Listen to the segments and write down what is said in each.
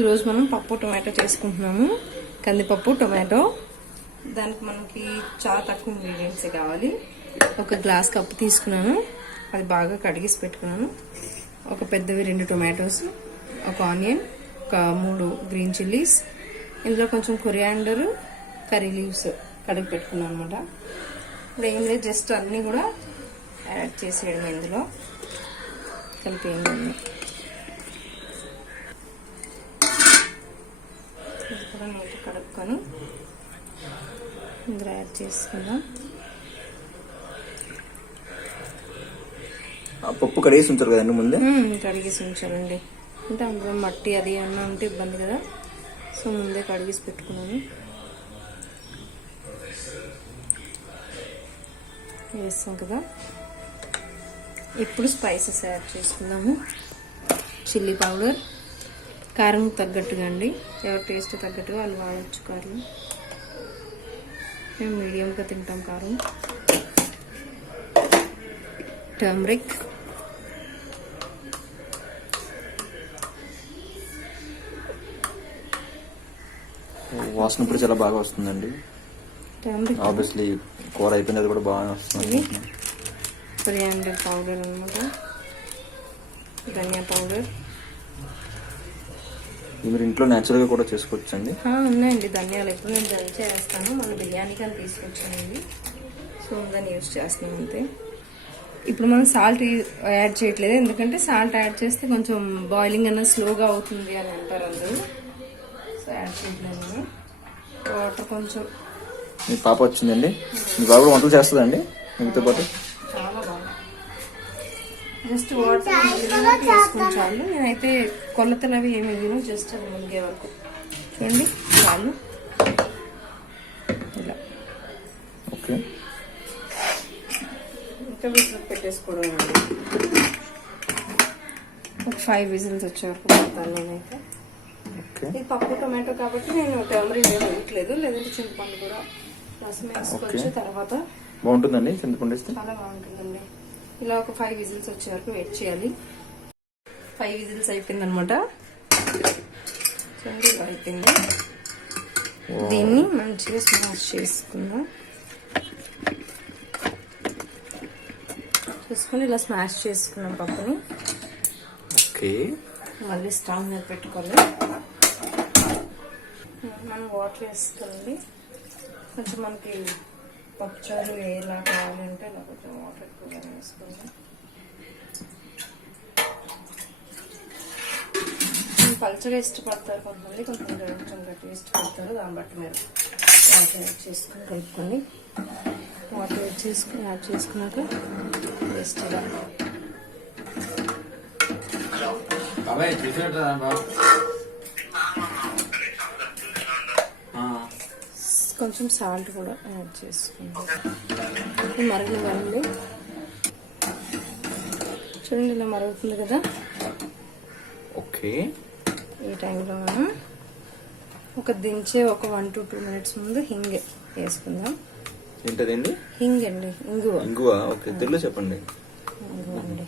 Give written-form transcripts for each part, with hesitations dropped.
ఈరోజు మనం పప్పు టొమాటో చేసుకుంటున్నాము. కందిపప్పు టొమాటో. దానికి మనకి చాలా తక్కువ ఇంగ్రీడియంట్స్ కావాలి. ఒక గ్లాస్ కప్పు తీసుకున్నాను, అది బాగా కడిగేసి పెట్టుకున్నాను. ఒక పెద్దవి 2 టొమాటోస్, ఒక ఆనియన్, ఒక 3 గ్రీన్ చిల్లీస్, ఇందులో కొంచెం కొరియాండర్, కర్రీ లీవ్స్ కడిగి పెట్టుకున్నాను అనమాట. ఇప్పుడు ఏం లేదు, జస్ట్ అన్నీ కూడా యాడ్ చేసేయడం, ఇందులో కలిపేయండి. ఇది కూడా నీట్గా కడుక్కొని ఇందులో యాడ్ చేసుకుందాం. పప్పు కడిగేసి ఉంచారు కదండి ముందే? కడిగేసి ఉంచానండి. అంటే అందులో మట్టి అది అన్నా ఉంటే ఇబ్బంది కదా, సో ముందే కడిగేసి పెట్టుకున్నాను. వేస్తాం కదా. ఇప్పుడు స్పైసెస్ యాడ్ చేసుకుందాము. చిల్లీ పౌడర్, కారం తగ్గట్టుగా అండి, ఎవరి టేస్ట్ తగ్గట్టుగా వాళ్ళు వాడచ్చు కారం. మేము మీడియంగా తింటాం కారం. టర్మరిక్, వాసన ఇప్పుడు చాలా బాగా వస్తుందండి. టర్మరిక్ ఆబ్వియస్లీ కూర అయిపోయినది కూడా బాగా వస్తుంది. కొరియాండర్ పౌడర్ అన్నమాట, ధనియా పౌడర్. మీరు ఇంట్లో న్యాచురల్ గా కూడా చేసుకోవచ్చు అండి. ఉన్నాయండి ధనియాలు. ఎప్పుడు నేను దంచి వేస్తాను, మన బిర్యానీకి అని తీసుకొచ్చానండి, సో దాన్ని యూజ్ చేస్తున్నాం అంతే. ఇప్పుడు మనం సాల్ట్ యాడ్ చేయట్లేదు, ఎందుకంటే సాల్ట్ యాడ్ చేస్తే కొంచెం బాయిలింగ్ అన్నది స్లోగా అవుతుంది అని అంటారు అందరూ, సో యాడ్ చేయట్లేదు నేను. వాటర్ కొంచెం. మీ పాప వచ్చిందండి, మీ బాబు కూడా వంటలు చేస్తుందండి మీతో పాటు? చాలా బాగా. జస్ట్ వాటర్ వేసుకుని చాలు. నేనైతే కొలతలు అవి ఏమి ఇవ్వను, జస్ట్ అది మునిగే వరకు చూడండి చాలు. ఇలా ఓకే. ఇంకా విజిల్ పెట్టేసుకోవడం అండి. ఒక 5 విజిల్స్ వచ్చే వరకు పెడతాను నేనైతే. ఇది పప్పు టొమాటో కాబట్టి నేను టర్మరిక్ ఏమి వేయట్లేదు, లేదంటే చింతపండు కూడా రసం వేసుకోవచ్చు తర్వాత. బాగుంటుందండి చింతపండు వేస్తే? చాలా బాగుంటుందండి. ఇలా ఒక 5 విజిల్స్ వచ్చే వరకు వెయిట్ చేయాలి. 5 విజిల్స్ అయిపోయింది అనమాట. చూడండి ఇలా అయిపోయింది. దీన్ని మంచిగా స్మాష్ చేసుకుందాం. చేసుకుని ఇలా స్మాష్ చేసుకున్నాం పప్పుని. ఓకే. మళ్ళీ స్టవ్ మీద పెట్టుకోవాలి. మనం వాటర్ వేసుకోవాలి. కొంచెం మనకి పప్పుచారు ఎలా కావాలంటే ఇలా కొంచెం వాటర్ ఎక్కువగా వేసుకోండి. పల్చగా ఇష్టపడతారు కొంతమంది, కొంచెం గట్టిగా ఇష్టపడతారు. దాన్ని బట్టి మీరు వాటర్ యాడ్ చేసుకుని కలుపుకొని, వాటర్ యాడ్ చేసుకున్నాక వేస్ట్గా కొంచెం సాల్ట్ కూడా యాడ్ చేసుకుంటాం. మరగనివ్వండి. చూడండి ఇలా మరుగుతుంది కదా. ఓకే. ఈ టైంలో మనం దించే ఒక 1 to 2 minutes ముందు హింగ్ వేసుకుందాం. ఏంటదండి? హింగ్ అండి, ఇంగువ. ఇంగువ. ఓకే, తెలుగు చెప్పండి. ఇంగువ అండి.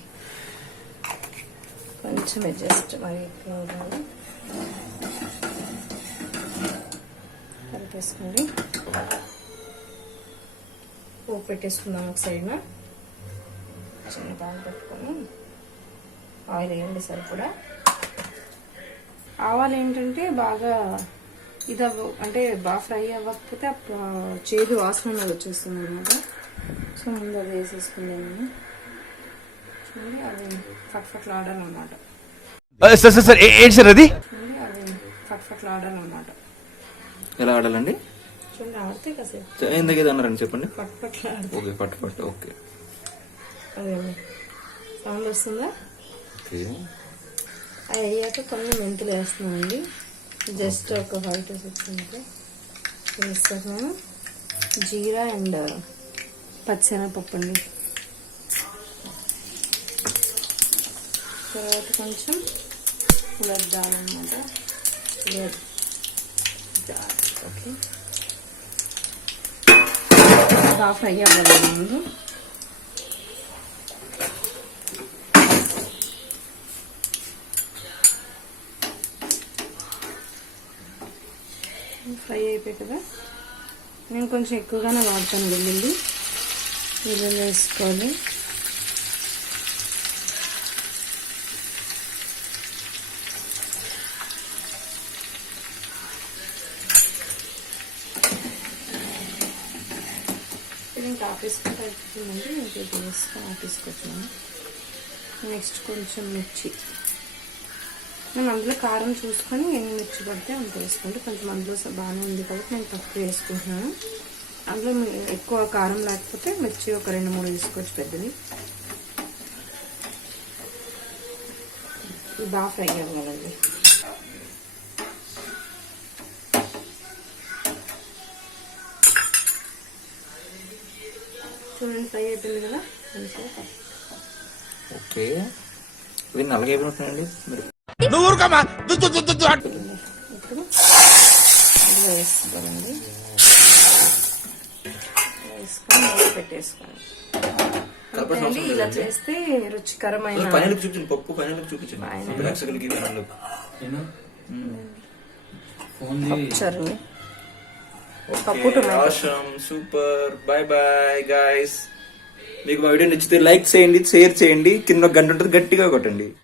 కొంచెం అడ్జస్ట్ మరి ఉండాలి. కలిపేసుకోండి. పోపు పెట్టేసుకుందాం ఒక సైడ్న. చిన్న ప్యాన్ పెట్టుకొని ఆయిల్ వేయండి సరిపడా. ఆవాలు ఏంటంటే బాగా ఇది అంటే బాగా ఫ్రై అవ్వకపోతే చేదు వాసన వచ్చేస్తుంది అనమాట. సో ముందు అది వేసేసుకుందాము. చూడండి అది ఫట్ఫట్లాడాలన్నమాట. చూడండి అది ఫట్ఫట్లాడాలన్నమాట. ఎలా ఆడాలండి? చూడండి ఆడితే కాసేపు ఎందుకు ఏదో అన్నారండి చెప్పండి. ఫట్ఫట్లాడు. ఓకే, ఫట్ఫట్. ఓకే. అదే సౌండ్ వస్తుందా? ఓకే. అది అయ్యాక కొన్ని మెంతులు వేస్తున్నామండి. జస్ట్ ఒక 5 to 6 మెంతులు వేస్తాను. జీరా అండ్ పచ్చిశనగపప్పు అండి. తర్వాత కొంచెం ఉలర్ దాల్ అన్నమాట. ఓకే, బాగా ఫ్రై అవ్వాలి ముందు. ఫ్రై అయిపోయి కదా, నేను కొంచెం ఎక్కువగానే వాడతాను వెల్లుల్లి. వెల్లుల్లి వేసుకోవాలి. ఇంకా ఆపేసుకుంటే అయిపోతుందండి. ఇంకా ఇది వేసుకొని ఆపేసుకొచ్చాను. నెక్స్ట్ కొంచెం మిర్చి, నేను అందులో కారం చూసుకొని ఎన్ని మిర్చి పడితే అంత వేసుకుంటే, కొంచెం అందులో బాగానే ఉంది కాబట్టి నేను తక్కువ వేసుకుంటున్నాను. అందులో ఎక్కువ కారం లేకపోతే మిర్చి ఒక 2-3 వేసుకోవచ్చు పెద్దది. ఇది బాగా ఫ్రై అవ్వాలండి. చూడండి ఫ్రై అయిపోయింది కదా. ఓకే, ఇవి నల్లగా అయిపోతున్నాయండి మీరు. ఇప్పుడు అందులో వేసుకోవాలండి. వేసుకొని మూత పెట్టేసుకోవాలి. అండి, ఇలా చేస్తే రుచికరమైన పైనలకు చూపించండి, పప్పు పైనలకు చూపించండి. ప్రేక్షకులకి పప్పుచారు, పప్పు tomato. Super. Bye bye guys. మీకు మా వీడియో నచ్చితే లైక్ చేయండి, షేర్ చేయండి, కింద గంట ఉంటుంది గట్టిగా కొట్టండి.